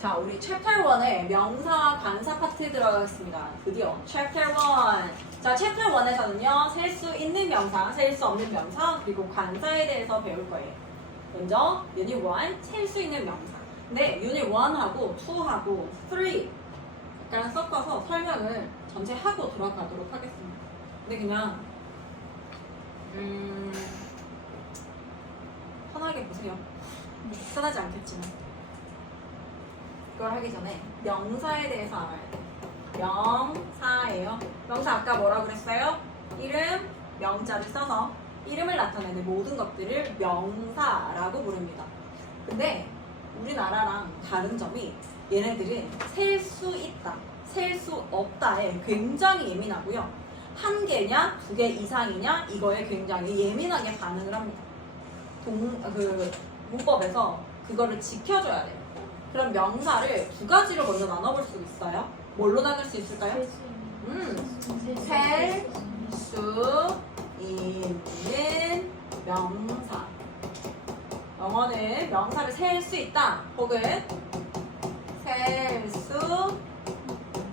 자, 우리 챕터 1의 명사와 관사 파트 들어가겠습니다. 드디어 챕터 1. 자, 챕터 1에서는요. 셀 수 있는 명사, 셀 수 없는 명사, 그리고 관사에 대해서 배울 거예요. 먼저 유닛 1, 셀 수 있는 명사. 근데 유닛 1하고 2하고 3 약간 섞어서 설명을 전체 하고 들어가도록 하겠습니다. 근데 그냥 편하게 보세요. 편하지 않겠지만. 그걸 하기 전에 명사에 대해서 알아야 돼. 명사예요. 명사 아까 뭐라고 그랬어요? 이름, 명자를 써서 이름을 나타내는 모든 것들을 명사라고 부릅니다. 근데 우리나라랑 다른 점이 얘네들은 셀 수 있다, 셀 수 없다에 굉장히 예민하고요. 한 개냐, 두 개 이상이냐 이거에 굉장히 예민하게 반응을 합니다. 문법에서 그거를 지켜줘야 돼요. 그럼 명사를 두 가지로 먼저 나눠볼 수 있어요. 뭘로 나눌 수 있을까요? 셀 수 있는 명사. 영어는 명사를 셀 수 있다 혹은 셀 수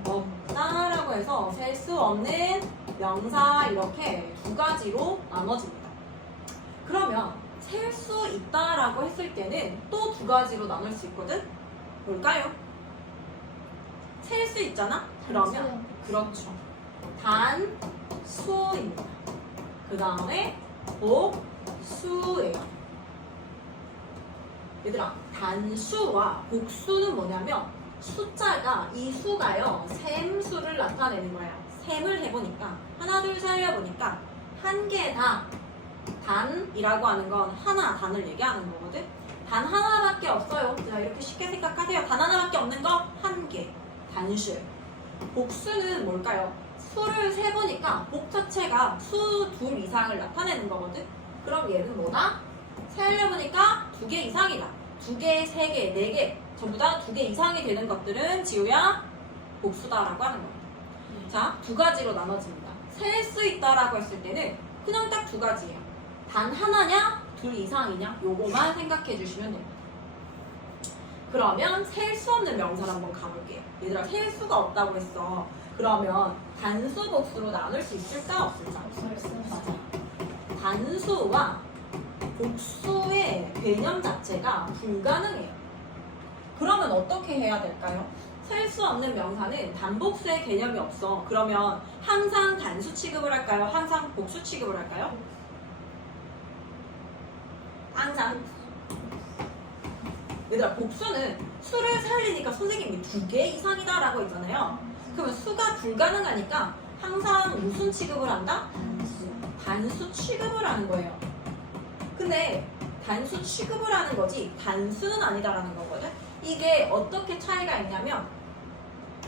없다라고 해서 셀 수 없는 명사 이렇게 두 가지로 나눠집니다. 그러면 셀 수 있다라고 했을 때는 또 두 가지로 나눌 수 있거든? 뭘까요? 셀 수 있잖아? 그러면 그렇죠. 단수입니다. 그 다음에 복수예요. 얘들아, 단수와 복수는 뭐냐면 숫자가 이 수가요 셈수를 나타내는 거예요. 셈을 해보니까 하나 둘 셋 해보니까 한 개다. 단이라고 하는 건 하나 단을 얘기하는 거거든. 단 하나밖에 없어요. 자, 이렇게 쉽게 생각하세요. 단 하나밖에 없는 거 한 개. 단수. 복수는 뭘까요? 수를 세보니까 복 자체가 수 둘 이상을 나타내는 거거든. 그럼 얘는 뭐다? 세려보니까 두 개 이상이다. 두 개, 세 개, 네 개 전부 다 두 개 이상이 되는 것들은 지우야 복수다라고 하는 거예요. 자, 두 가지로 나눠집니다. 셀 수 있다라고 했을 때는 그냥 딱 두 가지예요. 단 하나냐, 둘 이상이냐 요거만 생각해 주시면 됩니다. 그러면 셀 수 없는 명사를 한번 가볼게요. 얘들아, 셀 수가 없다고 했어. 그러면 단수, 복수로 나눌 수 있을까 없을까? 맞아. 단수와 복수의 개념 자체가 불가능해요. 그러면 어떻게 해야 될까요? 셀 수 없는 명사는 단복수의 개념이 없어. 그러면 항상 단수 취급을 할까요? 항상 복수 취급을 할까요? 항상. 얘들아, 복수는 수를 살리니까 선생님이 두 개 이상이다 라고 했잖아요. 그러면 수가 불가능하니까 항상 무슨 취급을 한다? 단수 취급을 하는 거예요. 근데 단수 취급을 하는 거지 단수는 아니다라는 거거든. 이게 어떻게 차이가 있냐면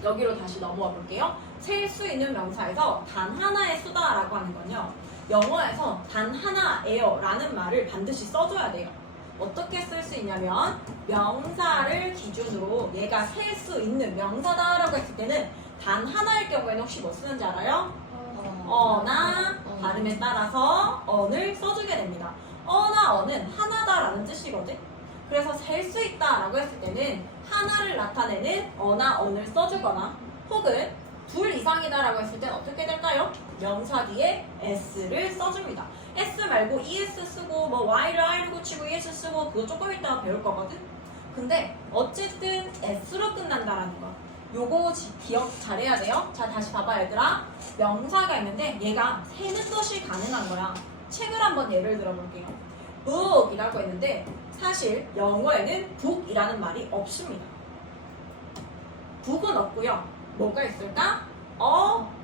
여기로 다시 넘어와 볼게요. 셀 수 있는 명사에서 단 하나의 수다라고 하는 건요. 영어에서 단 하나예요 라는 말을 반드시 써줘야 돼요. 어떻게 쓸 수 있냐면 명사를 기준으로 얘가 셀 수 있는 명사다라고 했을 때는 단 하나일 경우에는 혹시 뭐 쓰는지 알아요? 어나 발음에 따라서 언을 써주게 됩니다. 어나 언은 하나다라는 뜻이거든. 그래서 셀 수 있다라고 했을 때는 하나를 나타내는 어나 언을 써주거나 혹은 둘 이상이다라고 했을 땐 어떻게 될까요? 명사 뒤에 s를 써줍니다. s 말고 es 쓰고 뭐 y를 i로 고치고 es 쓰고 그거 조금 이따가 배울 거거든. 근데 어쨌든 s로 끝난다라는 거. 요거 기억 잘해야 돼요. 자, 다시 봐봐 얘들아. 명사가 있는데 얘가 세는 뜻이 가능한 거야. 책을 한번 예를 들어볼게요. book이라고 했는데 사실 영어에는 book이라는 말이 없습니다. book은 없고요. 뭐가 있을까?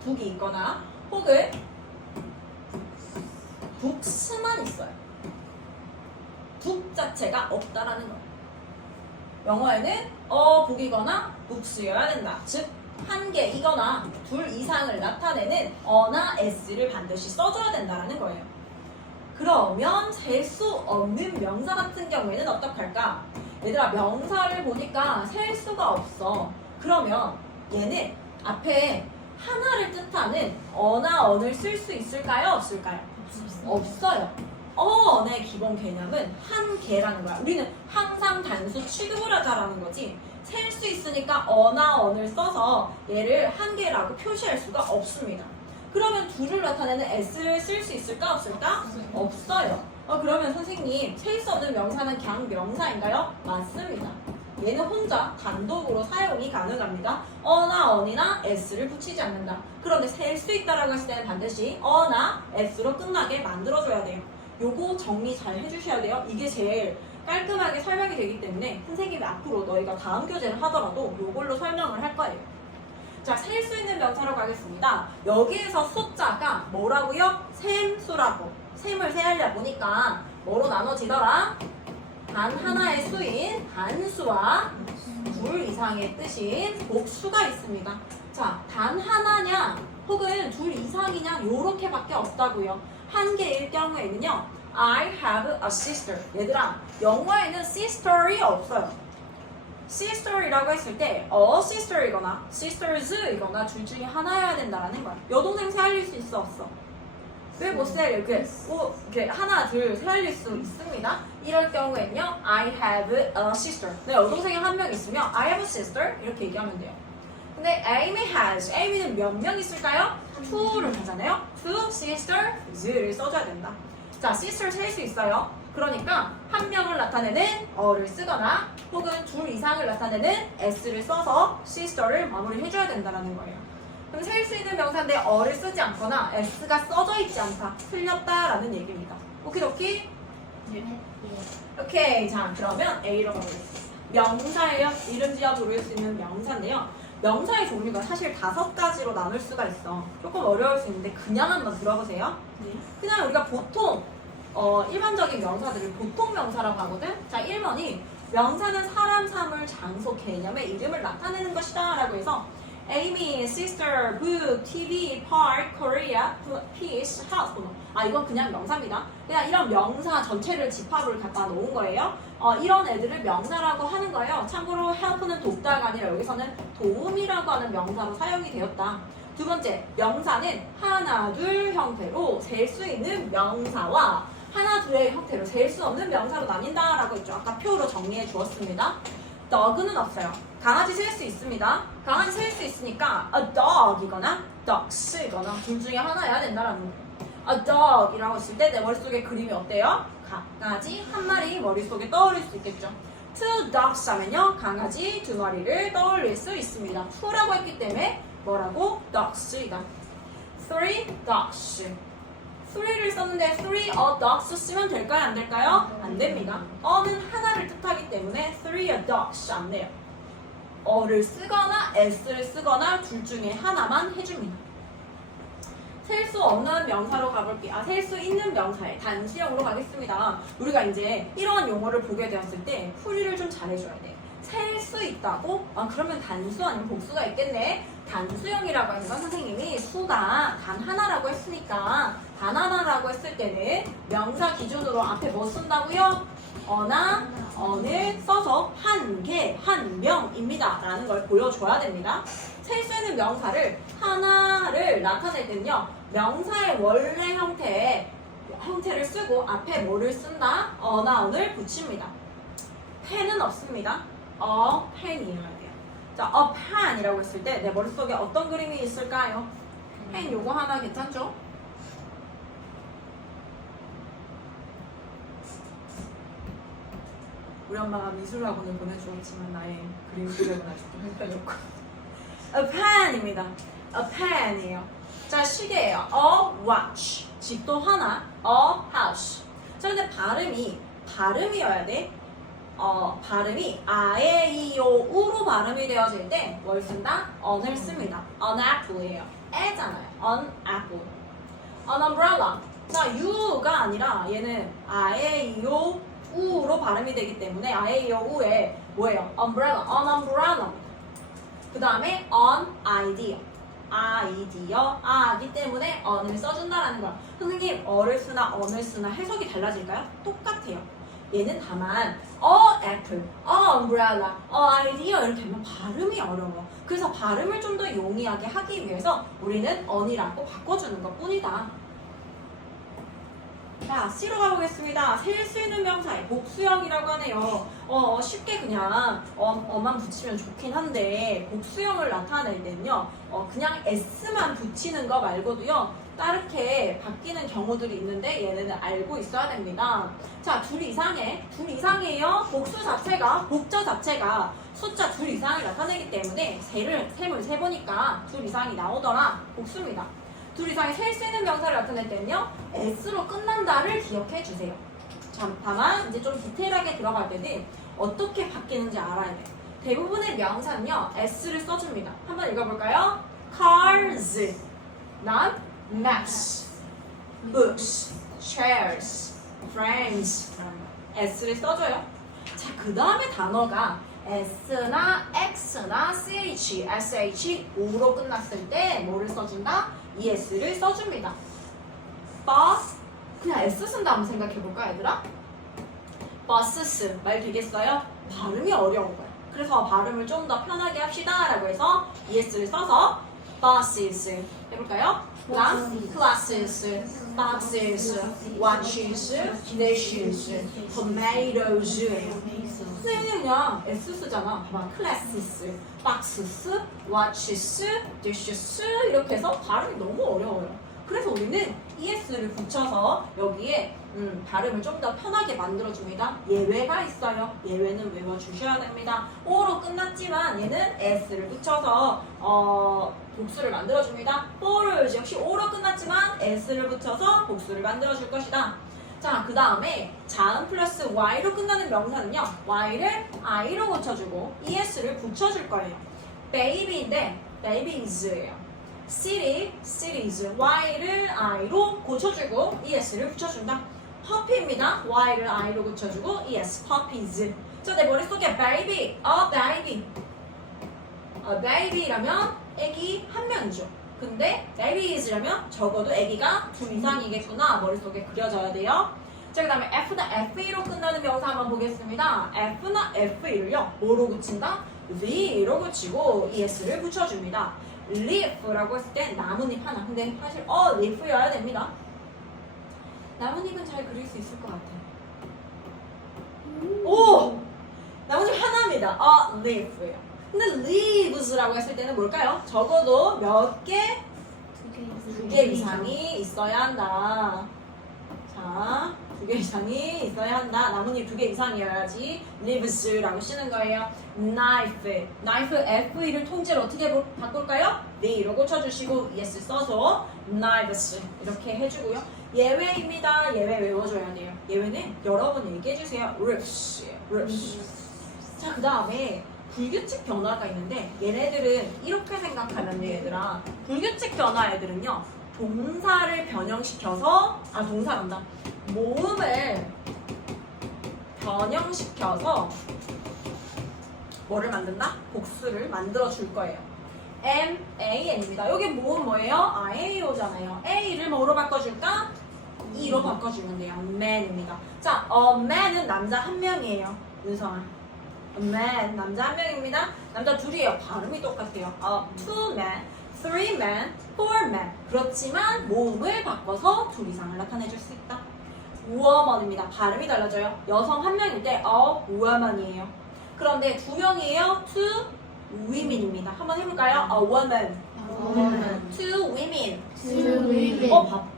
book이 있거나 혹은 books만 있어요. book 자체가 없다라는 거예요. 영어에는 book이거나 books여야 된다. 즉, 한 개이거나 둘 이상을 나타내는 어나 s를 반드시 써줘야 된다는 거예요. 그러면 셀 수 없는 명사 같은 경우에는 어떡할까? 얘들아, 명사를 보니까 셀 수가 없어. 그러면 얘는 앞에 하나를 뜻하는 어나 언을 쓸 수 있을까요? 없을까요? 없어요. 언의 기본 개념은 한 개라는 거야. 우리는 항상 단수 취급을 하자라는 거지 셀 수 있으니까 어나 언을 써서 얘를 한 개라고 표시할 수가 없습니다. 그러면 둘을 나타내는 s를 쓸 수 있을까 없을까? 없어요. 그러면 선생님 셀 수 없는 명사는 그냥 명사인가요? 맞습니다. 얘는 혼자 단독으로 사용이 가능합니다. 어나 언이나 s를 붙이지 않는다. 그런데 셀 수 있다라고 했을 때는 반드시 어나 s로 끝나게 만들어줘야 돼요. 요거 정리 잘 해주셔야 돼요. 이게 제일 깔끔하게 설명이 되기 때문에 선생님이 앞으로 너희가 다음 교재를 하더라도 요걸로 설명을 할 거예요. 자, 셀 수 있는 명사로 가겠습니다. 여기에서 숫자가 뭐라고요? 셈수라고. 셈을 세하려 보니까 뭐로 나눠지더라? 단 하나의 수인 단수와 둘 이상의 뜻인 복수가 있습니다. 자, 단 하나냐 혹은 둘 이상이냐 요렇게밖에 없다고요. 한 개일 경우에는요. I have a sister. 얘들아, 영어에는 sister이 없어요. sister이라고 했을 때 sister이거나 sisters이거나 둘 중에 하나여야 된다라는 거야. 여동생 세알릴 수 있어 없어? 왜 못 세알려? 이렇게 하나 둘 세알릴 수 있습니다. 이럴 경우에는요 I have a sister. 내 여동생이 한 명 있으면 I have a sister 이렇게 얘기하면 돼요. 근데 Amy has. Amy는 몇 명 있을까요? two를 하잖아요. two sisters를 써줘야 된다. 자, sister 셀 수 있어요. 그러니까 한 명을 나타내는 어를 쓰거나 혹은 둘 이상을 나타내는 s를 써서 sister를 마무리해줘야 된다는 거예요. 그럼 셀 수 있는 명사인데 어를 쓰지 않거나 s가 써져 있지 않다. 틀렸다라는 얘기입니다. 오케이? 오케이. 자, 그러면 A로 가보겠습니다. 명사예요. 이름 지어 부를 수 있는 명사인데요. 명사의 종류가 사실 5가지로 나눌 수가 있어. 조금 어려울 수 있는데 그냥 한번 들어보세요. 그냥 우리가 보통 일반적인 명사들을 보통 명사라고 하거든. 자, 1번이 명사는 사람, 사물, 장소, 개념의 이름을 나타내는 것이다 라고 해서 Amy, sister, book, TV, park, Korea, peace, house. 이건 그냥 명사입니다. 그냥 이런 명사 전체를 집합을 갖다 놓은 거예요. 이런 애들을 명사라고 하는 거예요. 참고로 help는 돕다가 아니라 여기서는 도움이라고 하는 명사로 사용이 되었다. 두 번째, 명사는 하나, 둘 형태로 셀 수 있는 명사와 하나, 둘의 형태로 셀 수 없는 명사로 나뉜다라고 했죠. 아까 표로 정리해 주었습니다. dog는 없어요. 강아지 셀 수 있습니다. 강아지 셀 수 있으니까 a dog이거나 dogs이거나 둘 중에 하나여야 된다라는 거예요. a dog이라고 했을 때 내 머릿속에 그림이 어때요? 강아지 한 마리 머릿속에 떠올릴 수 있겠죠. two dogs 하면요. 강아지 두 마리를 떠올릴 수 있습니다. two라고 했기 때문에 뭐라고? dogs이다. three dogs. 3를 썼는데 3 a dogs 쓰면 될까요? 안 될까요? 안 됩니다. 어는 하나를 뜻하기 때문에 3 a dogs 안 돼요. 어를 쓰거나 s를 쓰거나 둘 중에 하나만 해줍니다. 셀 수 없는 명사로 가볼게요. 셀 수 있는 명사에 단수형으로 가겠습니다. 우리가 이제 이러한 용어를 보게 되었을 때 풀이를 좀 잘해줘야 돼. 셀 수 있다고? 그러면 단수 아니면 복수가 있겠네. 단수형이라고 하는 건 선생님이 수가 단 하나라고 했으니까 단 하나라고 했을 때는 명사 기준으로 앞에 뭐 쓴다고요? 어나 어를 써서 한 개, 한 명입니다 라는 걸 보여줘야 됩니다. 셀 수 있는 명사를 하나를 나타낼 때는요 명사의 원래 형태를 쓰고 앞에 뭐를 쓴다? 어나 어를 붙입니다. 펜은 없습니다. 펜이어야 돼요. 자, 펜이라고 했을 때 내 머릿속에 어떤 그림이 있을까요? 펜 요거 하나 괜찮죠? 우리 엄마가 미술학원을 보내주었지만 나의 그림 그려는 아직도 형편이 없고 펜입니다. 펜이에요. 자, 시계예요. A watch. 집도 하나. A house. 자, 근데 발음이어야 돼. 발음이 아에 이 오 우로 발음이 되어질 때 뭘 쓴다? on을 씁니다. an apple이에요. 애잖아요. an apple. an umbrella. 자, you가 아니라 얘는 아에 이 오 우로 발음이 되기 때문에 아에 이 오 우에 뭐예요? umbrella. an umbrella. 그 다음에 an idea. 아이디어이기 때문에 on을 써준다라는 거야. 선생님, 어를 쓰나 on을 쓰나 해석이 달라질까요? 똑같아요. 얘는 다만 apple, umbrella, idea 이렇게 하면 발음이 어려워. 그래서 발음을 좀 더 용이하게 하기 위해서 우리는 on이라고 바꿔주는 것 뿐이다. 자, C로 가보겠습니다. 셀 수 있는 명사의 복수형이라고 하네요. 쉽게 그냥 만 붙이면 좋긴 한데 복수형을 나타낼 때는요. 그냥 S만 붙이는 거 말고도요. 다르게 바뀌는 경우들이 있는데 얘네는 알고 있어야 됩니다. 자, 둘 이상이에요. 복수 자체가, 복저 자체가 숫자 둘 이상을 나타내기 때문에 셈을 세보니까 둘 이상이 나오더라. 복수입니다. 둘 이상의 셀 수 있는 명사를 나타낼 때는요. S로 끝난다를 기억해 주세요. 자, 다만 이제 좀 디테일하게 들어갈 때는 어떻게 바뀌는지 알아야 돼요. 대부분의 명사는요. S를 써줍니다. 한번 읽어볼까요? Cars, 난 maps, books, chairs, frames. S를 써줘요. 자, 그 다음에 단어가 S나 X나 CH, SH, O로 끝났을 때 뭐를 써준다? ES를 써줍니다. bus, 그냥 S 쓴다 한번 생각해볼까 얘들아? buses, 말 되겠어요? 발음이 어려운 거야. 그래서 발음을 좀 더 편하게 합시다 라고 해서 ES를 써서 buses 해볼까요? classes, boxes, watches, dishes, tomatoes. 선생님 그냥 S 쓰잖아. 봐봐. classes, boxes, watches, dishes 이렇게 해서 발음이 너무 어려워요. 그래서 우리는 ES를 붙여서 여기에 발음을 좀 더 편하게 만들어줍니다. 예외가 있어요. 예외는 외워주셔야 됩니다. O로 끝났지만 얘는 S를 붙여서 복수를 만들어줍니다. Borrows 역시 O로 끝났지만 S를 붙여서 복수를 만들어줄 것이다. 자, 그 다음에 자음 플러스 Y로 끝나는 명사는요. Y를 I로 고쳐주고 ES를 붙여줄 거예요. baby인데 babies예요. city, cities, Y를 I로 고쳐주고 ES를 붙여준다. puppy입니다. Y를 I로 고쳐주고 ES, puppies. 자, 내 머릿속에 baby, baby라면 애기 한 명이죠. 근데 babies라면 적어도 애기가 둘 이상이겠구나. 머릿속에 그려져야 돼요. 자, 그 다음에 F나 FE로 끝나는 명사 한번 보겠습니다. F나 FE를요. 뭐로 붙인다? V로 붙이고 ES를 붙여줍니다. leaf라고 했을 때 나뭇잎 하나. 근데 사실 leaf여야 됩니다. 나뭇잎은 잘 그릴 수 있을 것 같아요. 오! 나뭇잎 하나입니다. leaf예요. 근데 leaves라고 했을 때는 뭘까요? 적어도 몇 개? 두 개 이상이 있어야 한다. 자, 2개 이상이 있어야 한다. 나뭇잎 2개 이상이어야지 leaves라고 쓰는 거예요. knife, FE를 통째로 어떻게 바꿀까요? V로 고쳐주시고 ES 써서 knives 이렇게 해주고요. 예외입니다. 예외 외워줘야 돼요. 예외는 여러분 얘기해주세요. roofs. 자, 그 다음에 불규칙 변화가 있는데 얘네들은 이렇게 생각하면 돼요, 얘들아. 불규칙 변화 애들은요. 동사를 변형시켜서 동사란다. 모음을 변형시켜서 뭐를 만든다? 복수를 만들어 줄 거예요. MAN입니다. 여기 모음 뭐예요? IAO잖아요. A를 뭐로 바꿔줄까? E로 바꿔주면 돼요. man입니다. 자, man은 남자 한 명이에요. 윤성아. man, 남자 한 명입니다. 남자 둘이에요. 발음이 똑같아요. two men, three men, four men. 그렇지만 모음을 바꿔서 둘 이상을 나타내줄 수 있다. woman입니다. 발음이 달라져요. 여성 한 명일 때 woman이에요. 그런데 두 명이에요. two women입니다. 한번 해볼까요? A woman. Two women.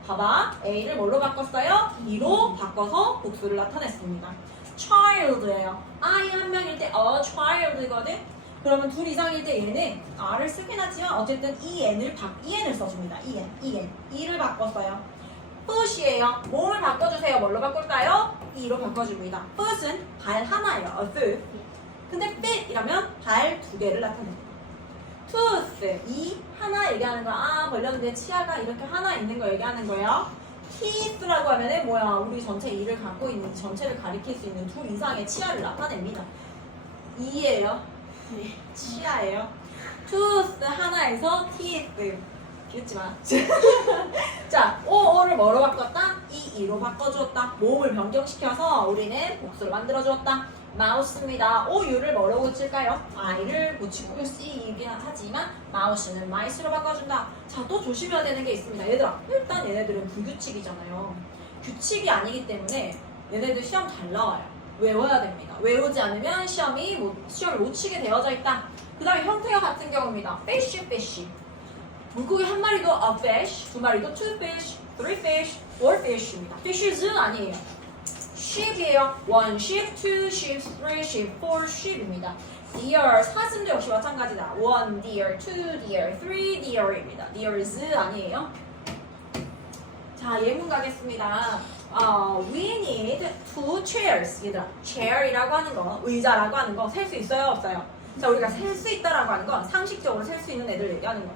봐봐. A를 뭘로 바꿨어요? E로 바꿔서 복수를 나타냈습니다. child예요. I 한 명일 때 a child거든. 그러면 둘 이상일 때 얘는 R을 쓰긴 하지만 어쨌든 EN을 써줍니다. E를 바꿨어요. foot이에요. 몸을 바꿔주세요. 뭘로 바꿀까요? E로 바꿔줍니다. foot은 발 하나예요. A foot. 근데 fit이라면 발 두 개를 나타냅니다. tooth, 이 하나 얘기하는 거야. 걸렸는데 치아가 이렇게 하나 있는 거 얘기하는 거예요. teeth라고 하면은 뭐야? 우리 전체 이를 갖고 있는 전체를 가리킬 수 있는 둘 이상의 치아를 나타냅니다. 이예요. 치아예요. tooth 하나에서 teeth. 귀엽지 마. 자, 오를 뭐로 바꿨다? 이로 바꿔주었다. 모음을 변경시켜서 우리는 복수를 만들어주었다. 마우스입니다. 오유를 뭐로 고칠까요? I를 고치고 C이긴 하지만 마우스는 마이스로 바꿔준다. 자, 또 조심해야 되는 게 있습니다. 얘들아, 일단 얘네들은 불규칙이잖아요. 규칙이 아니기 때문에 얘네들 시험 잘 나와요. 외워야 됩니다. 외우지 않으면 시험을 못 치게 되어져 있다. 그 다음에 형태가 같은 경우입니다. fish, fish. 물고기 한 마리도 a fish, 두 마리도 two fish, three fish, four fish입니다. fishes 아니에요. sheep이에요. one sheep, two sheep, three sheep, four sheep입니다. deer, 사슴도 역시 마찬가지다. one deer, two deer, three deer입니다. deers 아니에요. 자, 예문 가겠습니다. We need two chairs. 얘들아, chair이라고 하는 거, 의자라고 하는 거 셀 수 있어요, 없어요? 자, 우리가 셀 수 있다라고 하는 건 상식적으로 셀 수 있는 애들 얘기하는 거.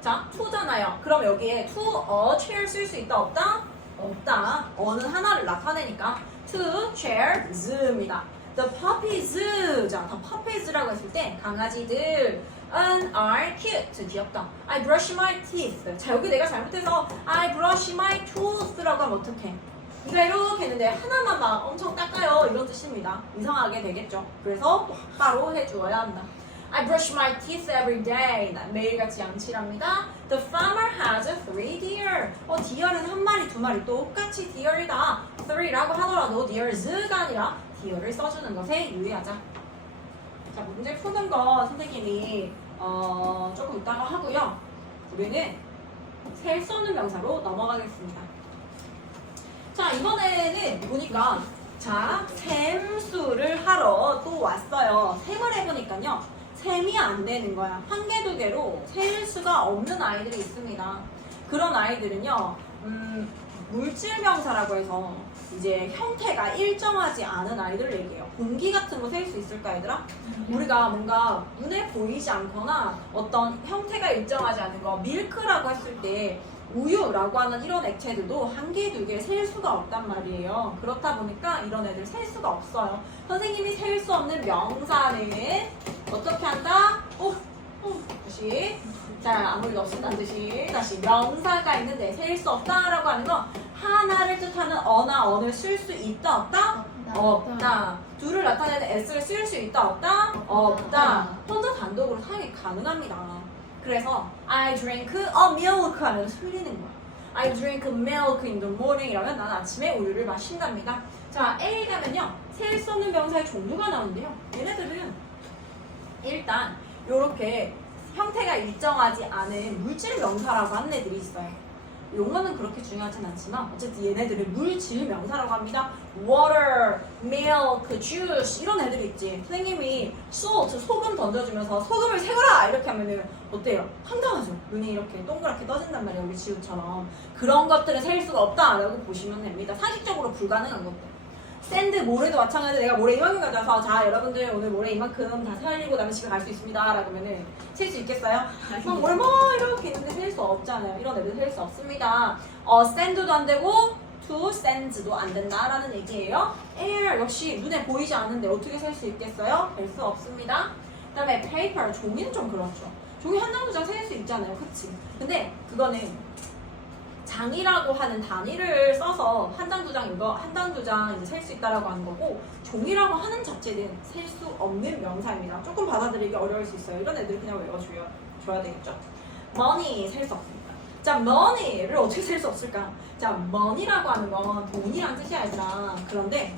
자, two잖아요. 그럼 여기에 two a chair 쓸 수 있다, 없다? 없다. 어는 하나를 나타내니까 two chairs입니다. The puppies. 자, the puppies라고 했을 때 강아지들 are cute. 귀엽다. I brush my teeth. 자, 여기 내가 잘못해서 I brush my tooth라고 하면 어떡해? 네가 이렇게 했는데 하나만 막 엄청 닦아요. 이런 뜻입니다. 이상하게 되겠죠. 그래서 똑바로 해주어야 한다. I brush my teeth every day. 난 매일같이 양치랍니다. The farmer has three deer. deer는 한 마리, 두 마리 똑같이 deer이다. three라고 하더라도 deers가 아니라 deer를 써주는 것에 유의하자. 자, 문제 푸는 거 선생님이 조금 이따가 하고요. 우리는 셀 수 없는 명사로 넘어가겠습니다. 자, 이번에는 보니까 자, 셈수를 하러 또 왔어요. 셈을 해보니까요. 셈이 안 되는 거야. 한 개, 두 개로 셀 수가 없는 아이들이 있습니다. 그런 아이들은요. 물질명사라고 해서 이제 형태가 일정하지 않은 아이들을 얘기해요. 공기 같은 거 셀 수 있을까, 얘들아? 우리가 뭔가 눈에 보이지 않거나 어떤 형태가 일정하지 않은 거, 밀크라고 했을 때 우유라고 하는 이런 액체들도 한 개, 두 개 셀 수가 없단 말이에요. 그렇다 보니까 이런 애들 셀 수가 없어요. 선생님이 셀 수 없는 명사는 어떻게 한다? 다시. 자, 아무 일도 없었다는 듯이. 다시. 명사가 있는데 셀 수 없다라고 하는 건 하나를 뜻하는 어나 언을 쓸 수 있다, 없다? 없다. 둘을 나타내는 s를 쓸 수 있다, 없다? 없다. 혼자 단독으로 사용이 가능합니다. 그래서 I drink a milk 하면 틀리는 거야. I drink milk in the morning 이라면 난 아침에 우유를 마신답니다. 자, A 가면요. 셀 수 없는 명사의 종류가 나오는데요. 얘네들은 일단 이렇게 형태가 일정하지 않은 물질 명사라고 하는 애들이 있어요. 용어는 그렇게 중요하진 않지만 어쨌든 얘네들을 물질 명사라고 합니다. water, milk, juice 이런 애들이 있지. 선생님이 salt, 소금 던져주면서 소금을 세거라 이렇게 하면은 어때요? 황당하죠. 눈이 이렇게 동그랗게 떠진단 말이에요. 우리 지우처럼. 그런 것들은 셀 수가 없다라고 보시면 됩니다. 상식적으로 불가능한 것들. 샌드, 모래도 마찬가지로 내가 모래 이만큼 가져와서 자, 여러분들 오늘 모래 이만큼 다 살리고 나면 집에 갈 수 있습니다 라고 하면은 셀 수 있겠어요? 막 모래 뭐 이렇게 있는데 셀 수 없잖아요. 이런 애들 셀 수 없습니다. 샌드도 안 되고 to sands도 안 된다라는 얘기예요. air 역시 눈에 보이지 않는데 어떻게 셀 수 있겠어요? 셀 수 없습니다. 그 다음에 paper, 종이는 좀 그렇죠. 종이 한 장 두 장 셀 수 있잖아요. 그치? 근데 그거는 장이라고 하는 단위를 써서 한 장, 두 장 이거 한 장, 두 장 이제 셀 수 있다라고 하는 거고 종이라고 하는 자체는 셀 수 없는 명사입니다. 조금 받아들이기 어려울 수 있어요. 이런 애들 그냥 외워줘야 되겠죠. money 셀 수 없습니다. 자, money를 어떻게 셀 수 없을까? 자, money라고 하는 건 돈이란 뜻이 아니라 그런데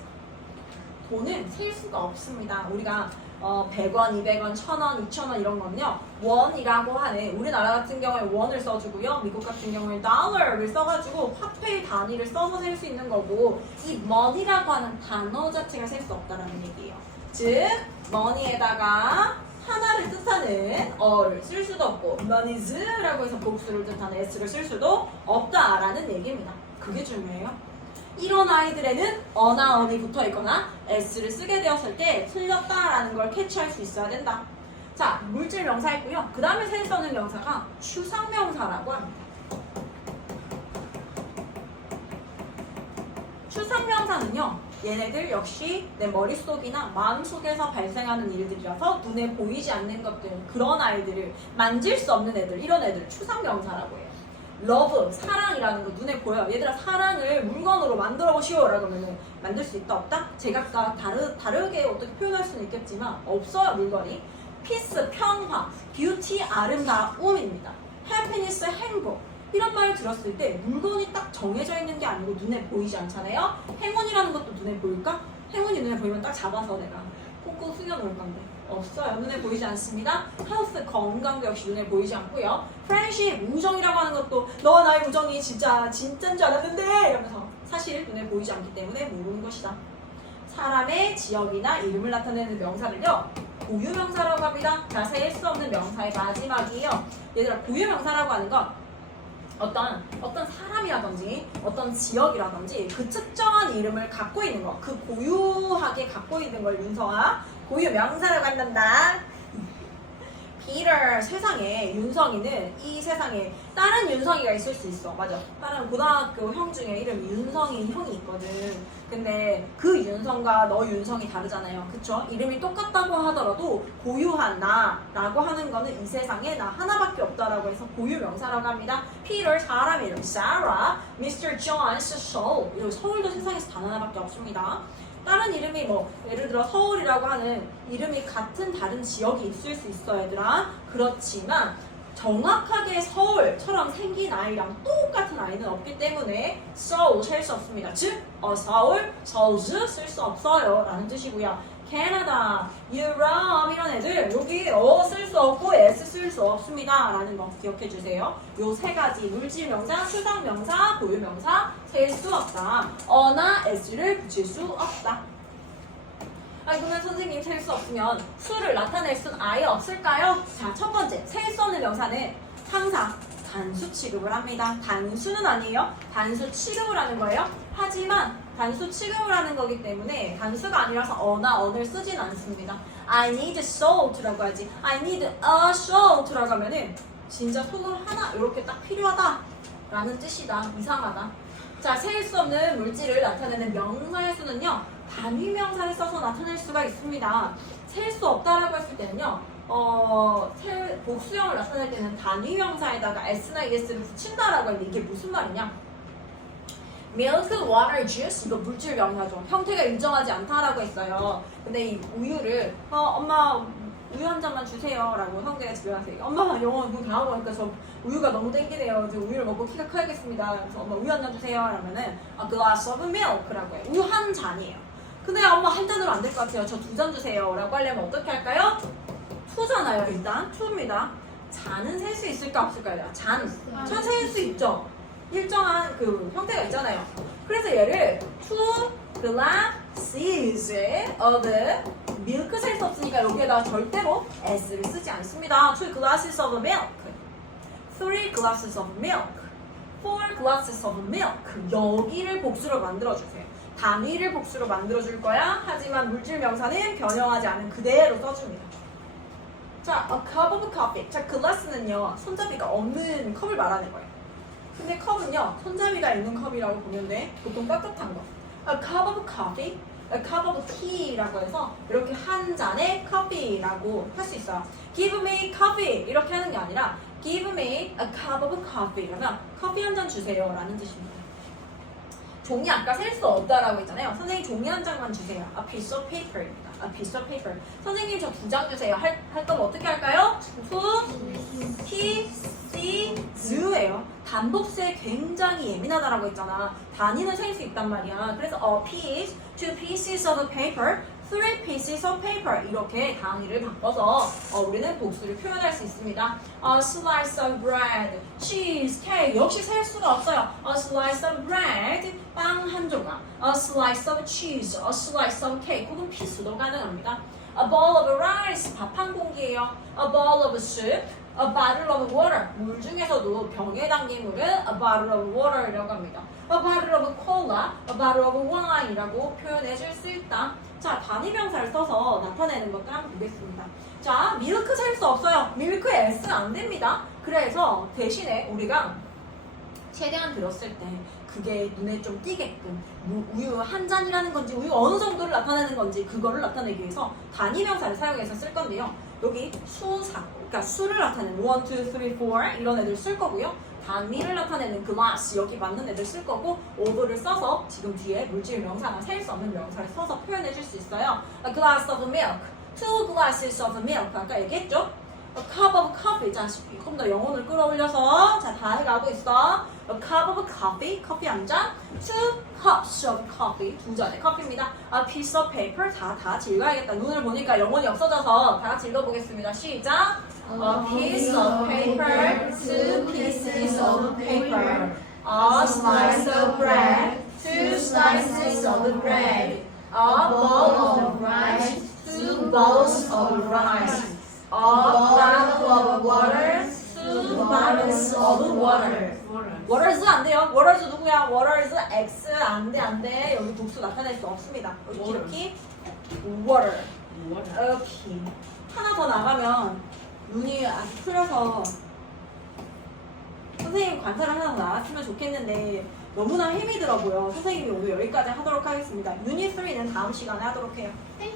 돈은 셀 수가 없습니다. 우리가 100원, 200원, 1000원, 2000원 이런 거는요. 원이라고 하는 우리나라 같은 경우에 원을 써주고요. 미국 같은 경우에 달러를 써가지고 화폐 단위를 써서 셀 수 있는 거고 이 money라고 하는 단어 자체가 셀 수 없다라는 얘기예요. 즉, money에다가 하나를 뜻하는 어를 쓸 수도 없고 monies라고 해서 복수를 뜻하는 s를 쓸 수도 없다라는 얘기입니다. 그게 중요해요. 이런 아이들에는 어나 언이 붙어 있거나 s를 쓰게 되었을 때 틀렸다라는 걸 캐치할 수 있어야 된다. 자, 물질 명사였고요. 그 다음에 셀 수 없는 명사가 추상 명사라고 합니다. 추상 명사는요. 얘네들 역시 내 머릿속이나 마음속에서 발생하는 일들이라서 눈에 보이지 않는 것들, 그런 아이들을 만질 수 없는 애들, 이런 애들 추상 명사라고 해요. 러브, 사랑이라는 거 눈에 보여요. 얘들아, 사랑을 물건으로 만들어 보시오 라고 하면 만들 수 있다, 없다? 제각각 다르게 어떻게 표현할 수는 있겠지만 없어요, 물건이. 피스, 평화, 뷰티, 아름다움입니다. 해피니스, 행복. 이런 말을 들었을 때 물건이 딱 정해져 있는 게 아니고 눈에 보이지 않잖아요. 행운이라는 것도 눈에 보일까? 행운이 눈에 보이면 딱 잡아서 내가 꽁꽁 숨겨놓을 건데 없어요. 눈에 보이지 않습니다. health, 건강도 역시 눈에 보이지 않고요. friendship, 우정이라고 하는 것도 너와 나의 우정이 진짜인 줄 알았는데 이러면서 사실 눈에 보이지 않기 때문에 모르는 것이다. 사람의 지역이나 이름을 나타내는 명사를요 고유명사라고 합니다. 자, 셀 수 없는 명사의 마지막이에요. 얘들아, 고유명사라고 하는 건 어떤 사람이라든지 어떤 지역이라든지 그 특정한 이름을 갖고 있는 거, 그 고유하게 갖고 있는 걸 윤성아 고유명사라고 한단다. Peter, 세상에 윤성이는 이 세상에 다른 윤성이가 있을 수 있어. 맞아. 다른 고등학교 형 중에 이름 윤성이 형이 있거든. 근데 그 윤성과 너 윤성이 다르잖아요. 그쵸? 이름이 똑같다고 하더라도 고유한 나라고 하는 거는 이 세상에 나 하나밖에 없다라고 해서 고유명사라고 합니다. Peter, 사람 이름. Sarah, Mr. John, Seoul. 이런 서울도 세상에서 단 하나밖에 없습니다. 다른 이름이 뭐 예를 들어 서울이라고 하는 이름이 같은 다른 지역이 있을 수 있어 얘들아. 그렇지만 정확하게 서울처럼 생긴 아이랑 똑같은 아이는 없기 때문에 Seoul 셀 수 없습니다. 즉 서울, 서울즈 쓸 수 없어요 라는 뜻이고요. 캐나다, 유럽 이런 애들 여기 쓸 수 없고 s 쓸 수 없습니다 라는 거 기억해 주세요. 요 세 가지 물질명사, 수상명사, 고유명사 셀 수 없다. 어나 s를 붙일 수 없다. 아니 그러면 선생님 셀 수 없으면 수를 나타낼 수는 아예 없을까요? 자, 첫 번째 셀 수 없는 명사는 항상 단수 취급을 합니다. 단수는 아니에요. 단수 취급을 하는 거예요. 하지만 단수 취급을 하는 거기 때문에 단수가 아니라서 어나 언을 쓰진 않습니다. I need salt라고 하지. I need a salt라고 하면은 진짜 소금 하나 이렇게 딱 필요하다 라는 뜻이다. 이상하다. 자, 셀 수 없는 물질을 나타내는 명사의 수는요 단위명사를 써서 나타낼 수가 있습니다. 셀 수 없다라고 했을 때는요 복수형을 나타낼 때는 단위명사에다가 s나 es를 붙인다라고 했는데 이게 무슨 말이냐? milk, water, juice 이거 물질 명사죠. 형태가 일정하지 않다라고 했어요. 근데 이 우유를 엄마 우유 한 잔만 주세요 라고 형제가 집에 와서 엄마 영어 공부 다 하고 하니까 저 우유가 너무 땡기네요. 이제 우유를 먹고 키가 커야겠습니다. 그래서 엄마 우유 한 잔 주세요 라면은 a glass of milk라고 해요. 우유 한 잔이에요. 근데 엄마 한 잔으로 안 될 것 같아요. 저 두 잔 주세요 라고 하려면 어떻게 할까요? 2잖아요. 일단 2입니다. 잔은 셀 수 있을까 없을까요? 잔 셀 수 있죠. 일정한 그 형태가 있잖아요. 그래서 얘를 2 glasses of milk 셀 수 없으니까 여기에다 절대로 s를 쓰지 않습니다. 2 glasses of milk, 3 glasses of milk, 4 glasses of milk 여기를 복수로 만들어주세요. 단위를 복수로 만들어줄 거야. 하지만 물질 명사는 변형하지 않은 그대로 써줍니다. 자, a cup of coffee. 자, glass는요 손잡이가 없는 컵을 말하는 거예요. 근데 컵은요 손잡이가 있는 컵이라고 보면 돼. 보통 깍깍한 거. A cup of coffee, a cup of tea라고 해서 이렇게 한 잔의 커피라고 할 수 있어요. Give me coffee 이렇게 하는 게 아니라 Give me a cup of coffee 이러면 커피 한 잔 주세요 라는 뜻입니다. 종이 아까 셀 수 없다라고 했잖아요. 선생님 종이 한 장만 주세요. A piece of paper입니다. A piece of paper. 선생님 저 2장 주세요. 할 거면 어떻게 할까요? To, P, C, Z예요. 단복수에 굉장히 예민하다라고 했잖아. 단위는 셀 수 있단 말이야. 그래서 a piece, 2 pieces of paper, 3 pieces of paper 이렇게 단위를 바꿔서 우리는 복수를 표현할 수 있습니다. A slice of bread, cheese, cake 역시 셀 수가 없어요. A slice of bread, 빵 한 조각. A slice of cheese, a slice of cake 혹은 피스도 가능합니다. A bowl of rice, 밥 한 공기예요. A bowl of soup, a bottle of water. 물 중에서도 병에 담긴 물은 a bottle of water이라고 합니다. A bottle of cola, a bottle of wine이라고 표현해 줄 수 있다. 자, 단위명사를 써서 나타내는 것들 한번 보겠습니다. 자, 밀크 셀 수 없어요. 밀크에 S 안 됩니다. 그래서 대신에 우리가 최대한 들었을 때 그게 눈에 좀 띄게끔 우유 한 잔이라는 건지 우유 어느 정도를 나타내는 건지 그거를 나타내기 위해서 단위명사를 사용해서 쓸 건데요. 여기 수상, 그러니까 수를 나타내는 1, 2, 3, 4 이런 애들 쓸 거고요. 단위를 나타내는 glass 여기 맞는 애들 쓸 거고 of를 써서 지금 뒤에 물질 명사나 셀 수 없는 명사를 써서 표현해 줄 수 있어요. A glass of milk, 2 glasses of milk 아까 얘기했죠? A cup of coffee. 자, 조금 더 영혼을 끌어올려서 자, 다 해가고 있어. A cup of coffee. 커피 한 잔. Two cups of coffee. 두 잔의 커피입니다. A piece of paper. 다 읽어야겠다. 눈을 보니까 영혼이 없어져서 다 같이 읽어보겠습니다. 시작. A piece of paper. Two pieces of paper. A slice of bread. Two slices of bread. A bowl of rice. Two bowls of rice. A bottle of water. Two bottles of water. waters 안 돼요. waters 누구야? waters x 안 돼. 여기 복수 나타낼 수 없습니다. 여기 이렇게 water. 오케이. 하나 더 나가면 눈이 아주 풀려서 선생님 관찰을 하나 더 나왔으면 좋겠는데 너무나 힘이 들어 보여. 선생님이 오늘 여기까지 하도록 하겠습니다. 유닛 3는 다음 시간에 하도록 해요. 네.